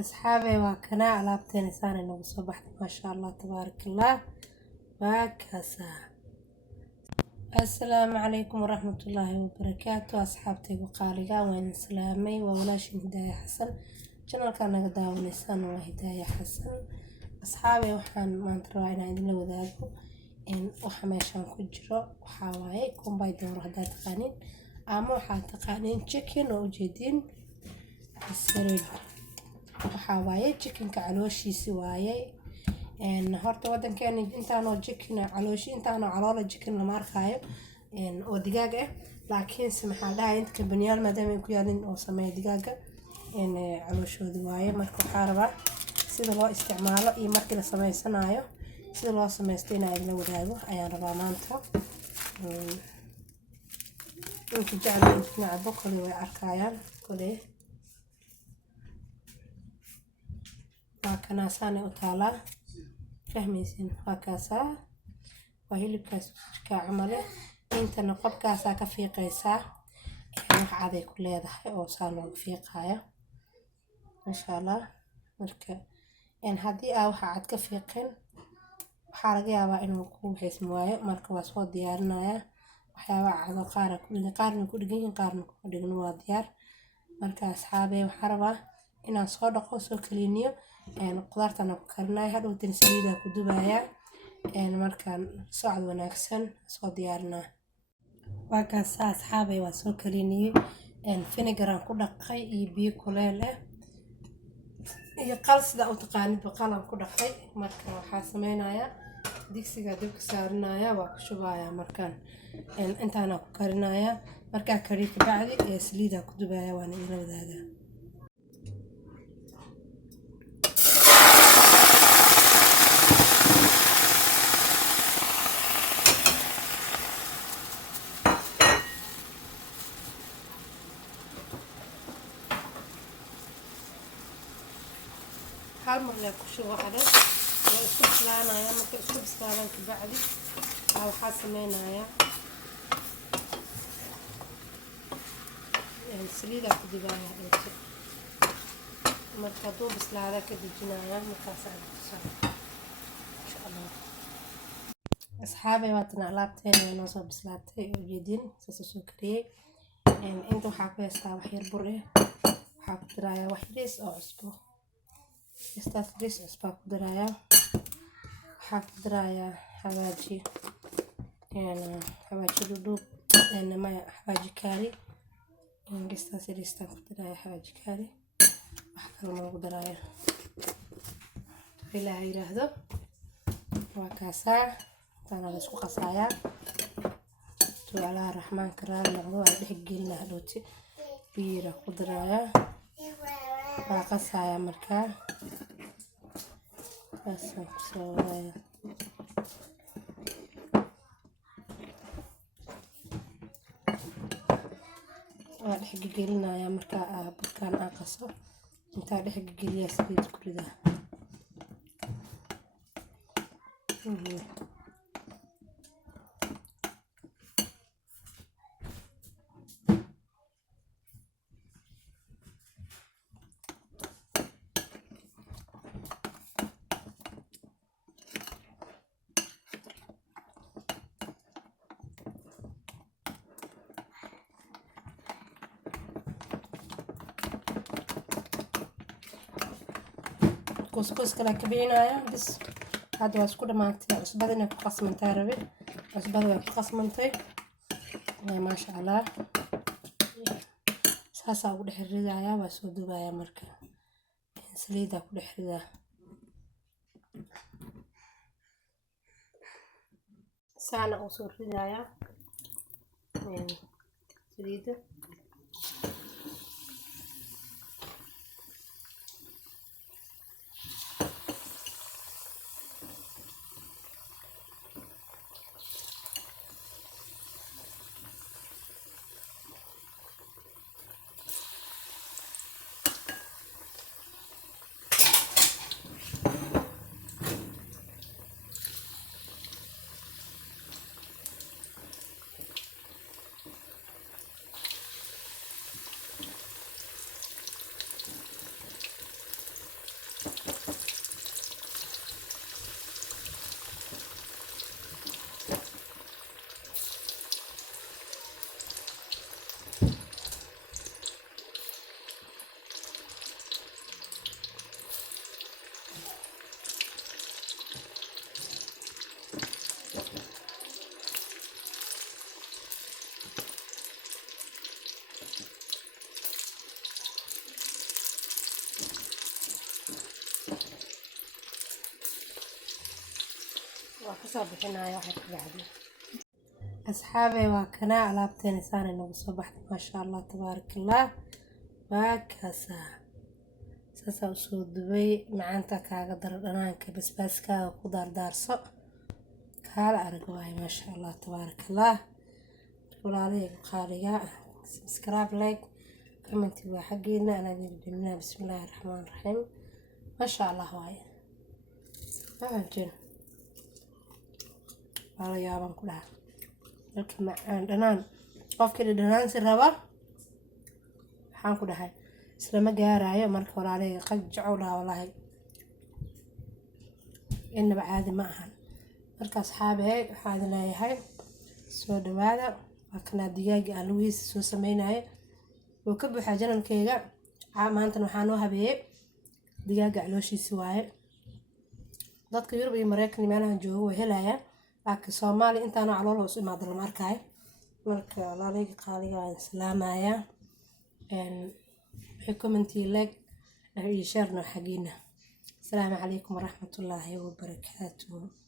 أصحابي وكنا ألعبتين سنة إنه صباح ما شاء الله تبارك الله وكسا. السلام عليكم ورحمة الله وبركاته أصحابتي وقالقا وين سلامي وولاشي هداية حسن جنال كان قداو نسان وهداية حسن. أصحابي وحان ما نترواينا إذن لو ذاكو إن وحماشان كجرو وحاواي كون باي دور هدا تقانين أما وحا تقانين تشيكين وجدين السرير waxaa waaye chickenka calooshiisi waaye horta wadankeena intaanoo chicken calooshi intaanoo caloola chicken lama arkaayo oo digaag ah laakiinse maxaa dhahay inta baniyaal maadaama ay ku yaalin oo sameeya digaaga calooshoodi waaye marka waxaa rabaa sida loo isticmaalo iyo markii la sameysanayo sida loo sameysto inaan idila wadaago ayaan rabaa maanta inta jecel inta nacabo kole way arkayaan kole كنا سانة وطالع فهميسين هكذا وهيلي كاس كعمله انت نقب كاسا كفي قيسا يعني عادي كل هذا او سانو في قايا ما شاء الله مركا ان هدي او حاد كفي قين وحارقيا انه كون حيس موايه مركا واسو ديارنايا waxyaaba cado qaarna ku dhigan qaarna ku dhigan waa diyaar marka asxaabe waxa rabaa inaan soo dhaqo soo kaliiniyo qudaartana ku karinayo hadhow tan saliida ku dubaya markaan socod wanaagsan soo diyaarnaa waa kaas asxaabay waa soo kaliiniyay vinegar aan ku dhaqay iyo biyo kuleel ah iyo qal sida u taqaanid qalan ku dhaqay marka waxa sameynaya digsiga dabka saarinaya waa ku shubaya markaan intaana ku karinaya marka kari ka bacdi saliida ku dubaya waana ila wadaaga هالمرة لا كشوف على واسكت لنا يا ما كسكت سالن كبعدي أو حاسمينا يا يعني سليدة كدي بقى هذا ما تكتب بس لا هذا كدي جناية مكاسر إن شاء الله أصحابي واتنا لابتين ونوصل بسلاتي وجدين سسوكري يعني أنتو حاكوا يستوى حير بري حاكوا درايا وحريس أو عصبو استاذ ريس أسباب درايا حاك درايا حواجي يعني حواجي دودو يعني ما حواجي كاري يعني استاذ ريس تاخد درايا حواجي كاري وحكا الموضوع درايا إلا هاي رهدو وكاسا تانا بسكو قصايا تو على الرحمن كرام نعضو على دحق قلنا هدوتي بيرا قدرايا وقصايا مركا بس سوي واحد قلنا يا مركا بركان أقصى انت واحد قل يا سيد كل ده كوسكوس كلا كبينايا بس هذا واسكو دماغتي عصبتنا كقسم تاربي عصبتنا كقسم انتي ما شاء الله ساسا ودي حريدايا واسو دبايا مركا سليدا ودي حريدا سانا وصور حريدايا سليدا وكسر بحناية واحد بعدين أصحابي وكنا علابتين ساني نقصو بحد ما شاء الله تبارك الله وكسا ساسا وسو دبي معانتا كاغا دردنانك بس كاغا قدار دارسو كالا أرقواي ما شاء الله تبارك الله ولالي قاريا سبسكرايب لايك كومنتي وحقينا أنا بينا بسم الله الرحمن الرحيم ما شاء الله واي أهجن wala yaaban ku dhaha dalka macaan dhanaan qofkii dhanaan si raba waxaan ku dhahay islama gaaraayo marka walaalay qajacow dhaha walahi inaba caadi ma ahan marka asxaabey waxaan leeyahay soo dhawaada waa kana digaaga aan lugihiisa soo sameynayo oo ka buuxa janalkeyga maanta waxaan u habeeyay digaaga calooshiisa waaye dadka Yurub iyo Mareykan meelahan joogo way helayaan laakiin Soomaali intaan calool hoos imaado lama arkay marka walaaleyga qaaliga aan salaamaya comment like iyo share no xaqiina. Assalaamu calaykum waraxmatullaahi wabarakaatuh.